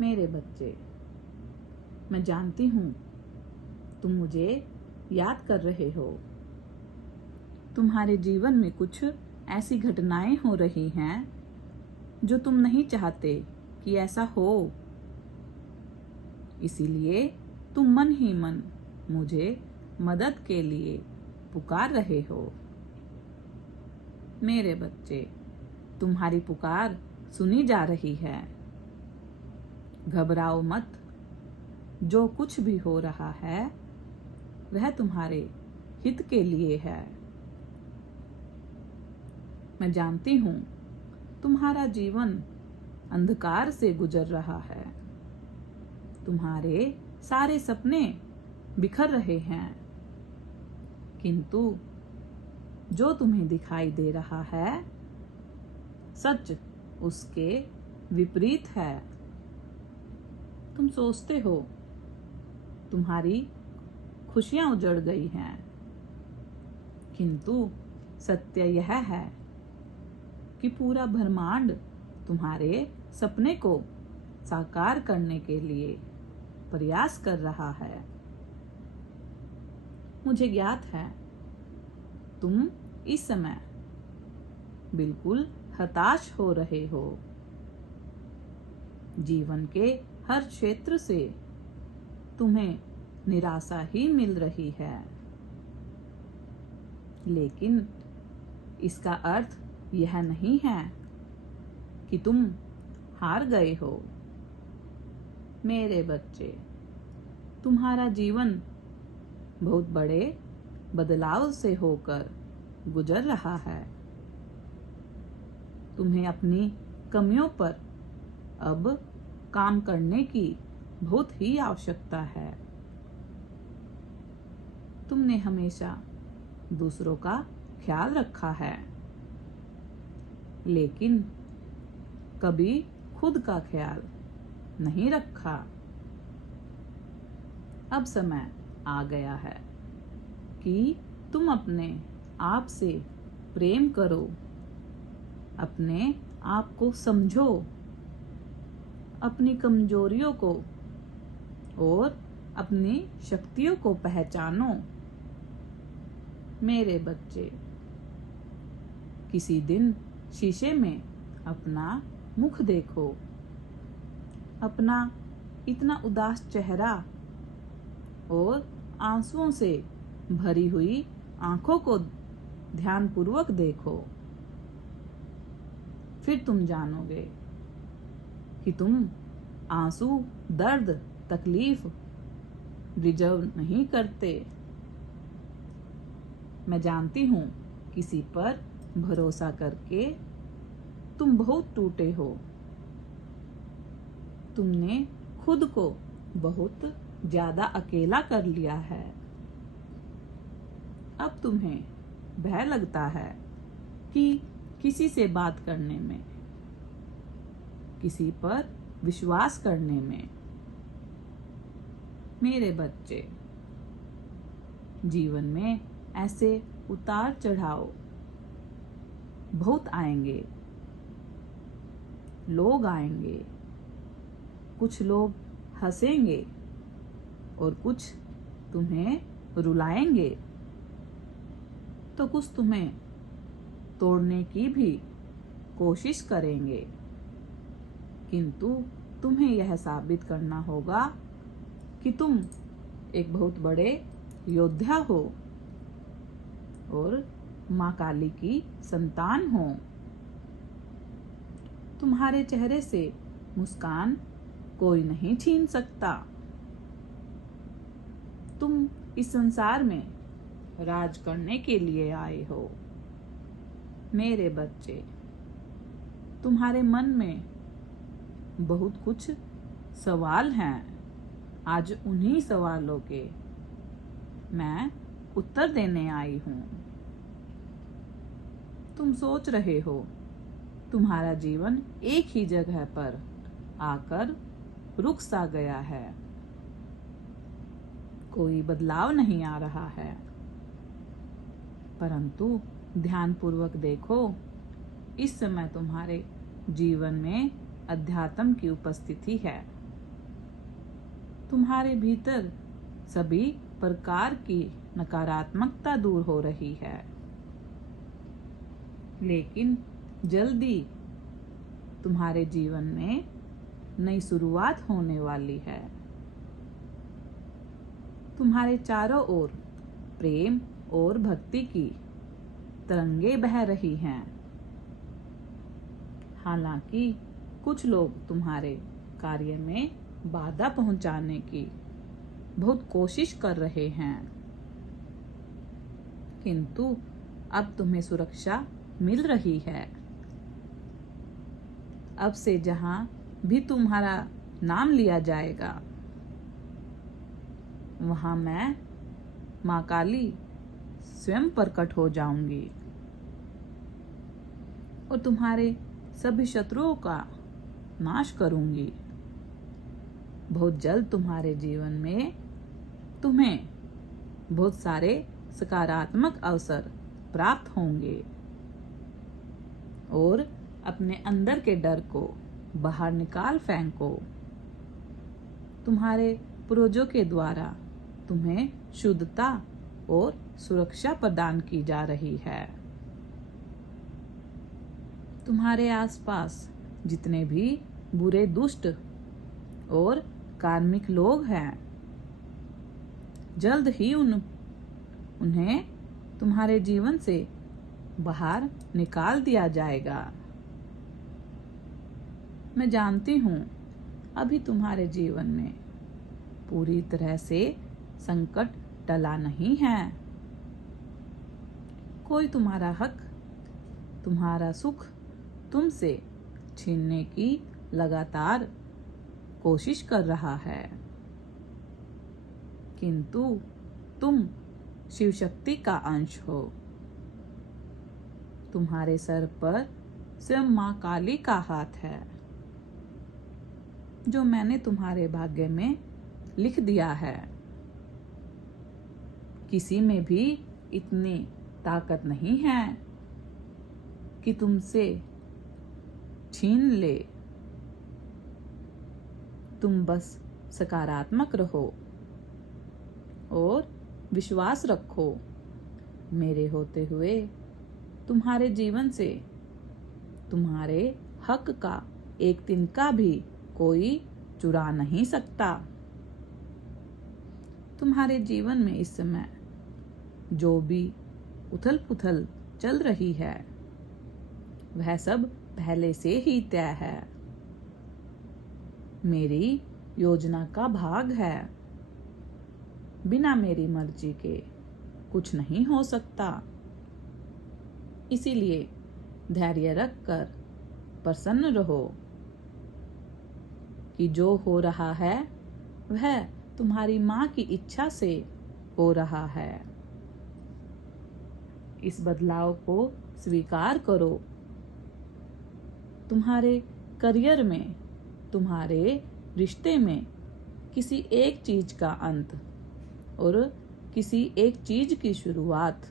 मेरे बच्चे, मैं जानती हूँ तुम मुझे याद कर रहे हो। तुम्हारे जीवन में कुछ ऐसी घटनाएं हो रही हैं जो तुम नहीं चाहते कि ऐसा हो। इसीलिए तुम मन ही मन मुझे मदद के लिए पुकार रहे हो। मेरे बच्चे, तुम्हारी पुकार सुनी जा रही है। घबराओ मत। जो कुछ भी हो रहा है वह तुम्हारे हित के लिए है। मैं जानती हूँ तुम्हारा जीवन अंधकार से गुजर रहा है। तुम्हारे सारे सपने बिखर रहे हैं, किंतु जो तुम्हें दिखाई दे रहा है सच उसके विपरीत है। तुम सोचते हो तुम्हारी खुशियां उजड़ गई हैं, किंतु सत्य यह है कि पूरा ब्रह्मांड तुम्हारे सपने को साकार करने के लिए प्रयास कर रहा है। मुझे ज्ञात है तुम इस समय बिल्कुल हताश हो रहे हो। जीवन के हर क्षेत्र से तुम्हें निराशा ही मिल रही है, लेकिन इसका अर्थ यह नहीं है कि तुम हार गए हो। मेरे बच्चे, तुम्हारा जीवन बहुत बड़े बदलाव से होकर गुजर रहा है। तुम्हें अपनी कमियों पर अब काम करने की बहुत ही आवश्यकता है। तुमने हमेशा दूसरों का ख्याल रखा है, लेकिन कभी खुद का ख्याल नहीं रखा। अब समय आ गया है कि तुम अपने आप से प्रेम करो, अपने आप को समझो, अपनी कमजोरियों को और अपनी शक्तियों को पहचानो। मेरे बच्चे, किसी दिन शीशे में अपना मुख देखो। अपना इतना उदास चेहरा और आंसुओं से भरी हुई आंखों को ध्यानपूर्वक देखो। फिर तुम जानोगे कि तुम आंसू, दर्द, तकलीफ डिजर्व नहीं करते। मैं जानती हूँ किसी पर भरोसा करके तुम बहुत टूटे हो। तुमने खुद को बहुत ज्यादा अकेला कर लिया है। अब तुम्हें भय लगता है कि किसी से बात करने में, किसी पर विश्वास करने में। मेरे बच्चे, जीवन में ऐसे उतार चढ़ाव बहुत आएंगे। लोग आएंगे, कुछ लोग हंसेंगे और कुछ तुम्हें रुलाएंगे, तो कुछ तुम्हें तोड़ने की भी कोशिश करेंगे, किंतु तुम्हें यह साबित करना होगा कि तुम एक बहुत बड़े योद्धा हो और माँ काली की संतान हो। तुम्हारे चेहरे से मुस्कान कोई नहीं छीन सकता। तुम इस संसार में राज करने के लिए आए हो। मेरे बच्चे, तुम्हारे मन में बहुत कुछ सवाल हैं। आज उन्हीं सवालों के मैं उत्तर देने आई हूँ। तुम सोच रहे हो तुम्हारा जीवन एक ही जगह पर आकर रुक सा गया है, कोई बदलाव नहीं आ रहा है। परंतु ध्यानपूर्वक देखो, इस समय तुम्हारे जीवन में अध्यात्म की उपस्थिति है। तुम्हारे भीतर सभी प्रकार की नकारात्मकता दूर हो रही है। लेकिन जल्दी तुम्हारे जीवन में नई शुरुआत होने वाली है। तुम्हारे चारों ओर प्रेम और भक्ति की तरंगें बह रही हैं। हालांकि कुछ लोग तुम्हारे कार्य में बाधा पहुंचाने की बहुत कोशिश कर रहे हैं, किंतु अब तुम्हें सुरक्षा मिल रही है। अब से जहां भी तुम्हारा नाम लिया जाएगा, वहां मैं मां काली स्वयं प्रकट हो जाऊंगी और तुम्हारे सभी शत्रुओं का नाश करूंगी। बहुत जल्द तुम्हारे जीवन में तुम्हें बहुत सारे सकारात्मक अवसर प्राप्त होंगे और अपने अंदर के डर को बाहर निकाल फेंको। तुम्हारे पूर्वजों के द्वारा तुम्हें शुद्धता और सुरक्षा प्रदान की जा रही है। तुम्हारे आसपास जितने भी बुरे, दुष्ट और कार्मिक लोग हैं, जल्द ही उन्हें तुम्हारे जीवन से बाहर निकाल दिया जाएगा। मैं जानती हूँ अभी तुम्हारे जीवन में पूरी तरह से संकट टला नहीं है। कोई तुम्हारा हक, तुम्हारा सुख तुमसे छीनने की लगातार कोशिश कर रहा है, किंतु तुम शिव शक्ति का अंश हो। तुम्हारे सर पर स्वयं मां काली का हाथ है, जो मैंने तुम्हारे भाग्य में लिख दिया है। किसी में भी इतनी ताकत नहीं है कि तुमसे छीन ले। तुम बस सकारात्मक रहो और विश्वास रखो। मेरे होते हुए तुम्हारे जीवन से तुम्हारे हक का एक तिनका भी कोई चुरा नहीं सकता। तुम्हारे जीवन में इस समय जो भी उथल पुथल चल रही है, वह सब पहले से ही तय है, मेरी योजना का भाग है। बिना मेरी मर्जी के कुछ नहीं हो सकता। इसीलिए धैर्य रखकर प्रसन्न रहो कि जो हो रहा है वह तुम्हारी मां की इच्छा से हो रहा है। इस बदलाव को स्वीकार करो। तुम्हारे करियर में, तुम्हारे रिश्ते में किसी एक चीज का अंत और किसी एक चीज की शुरुआत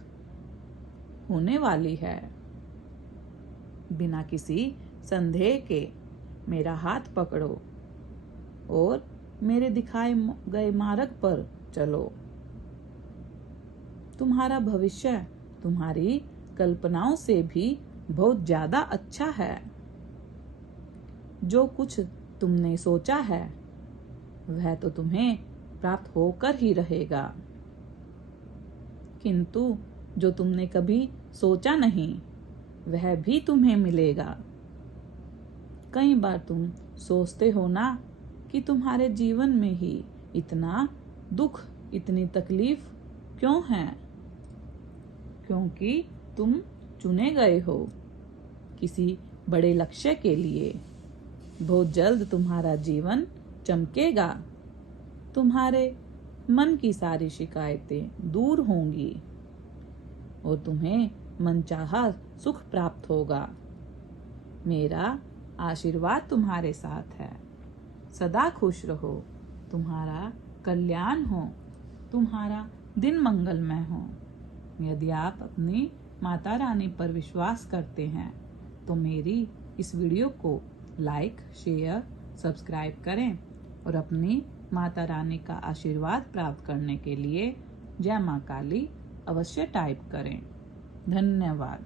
होने वाली है। बिना किसी संदेह के मेरा हाथ पकड़ो और मेरे दिखाए गए मार्ग पर चलो। तुम्हारा भविष्य तुम्हारी कल्पनाओं से भी बहुत ज्यादा अच्छा है। जो कुछ तुमने सोचा है वह तो तुम्हें प्राप्त होकर ही रहेगा, किंतु जो तुमने कभी सोचा नहीं वह भी तुम्हें मिलेगा। कई बार तुम सोचते हो ना कि तुम्हारे जीवन में ही इतना दुख, इतनी तकलीफ क्यों है? क्योंकि तुम चुने गए हो किसी बड़े लक्ष्य के लिए। बहुत जल्द तुम्हारा जीवन चमकेगा। तुम्हारे मन की सारी शिकायतें दूर होंगी और तुम्हें मनचाहा सुख प्राप्त होगा। मेरा आशीर्वाद तुम्हारे साथ है। सदा खुश रहो। तुम्हारा कल्याण हो। तुम्हारा दिन मंगलमय हो। यदि आप अपनी माता रानी पर विश्वास करते हैं तो मेरी इस वीडियो को लाइक, शेयर, सब्सक्राइब करें और अपनी माता रानी का आशीर्वाद प्राप्त करने के लिए जय माँ काली अवश्य टाइप करें। धन्यवाद।